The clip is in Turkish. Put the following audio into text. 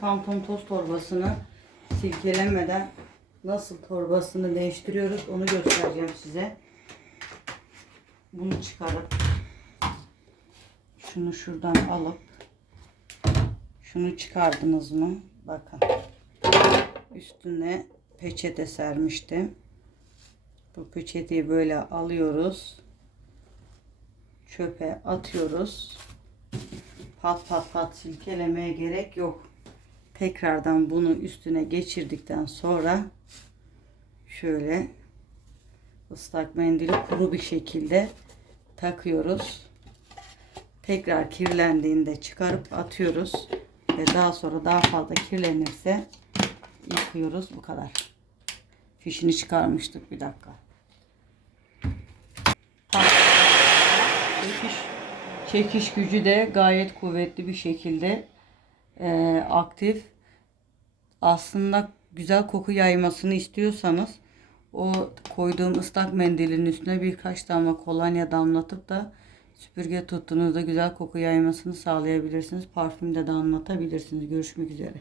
Phantom toz torbasını silkelemeden nasıl torbasını değiştiriyoruz onu göstereceğim size. Bunu çıkarıp şunu şuradan alıp şunu çıkardınız mı? Bakın. Üstüne peçete sermiştim. Bu peçeteyi böyle alıyoruz. Çöpe atıyoruz. Pat pat pat silkelemeye gerek yok. Tekrardan bunu üstüne geçirdikten sonra şöyle ıslak mendili kuru bir şekilde takıyoruz. Tekrar kirlendiğinde çıkarıp atıyoruz ve daha sonra daha fazla kirlenirse yıkıyoruz bu kadar. Fişini çıkarmıştık bir dakika. Çekiş, çekiş gücü de gayet kuvvetli bir şekilde eee, aktif. Aslında güzel koku yaymasını istiyorsanız o koyduğum ıslak mendilin üstüne birkaç damla kolonya damlatıp da süpürge tuttuğunuzda güzel koku yaymasını sağlayabilirsiniz. Parfüm de damlatabilirsiniz. Görüşmek üzere.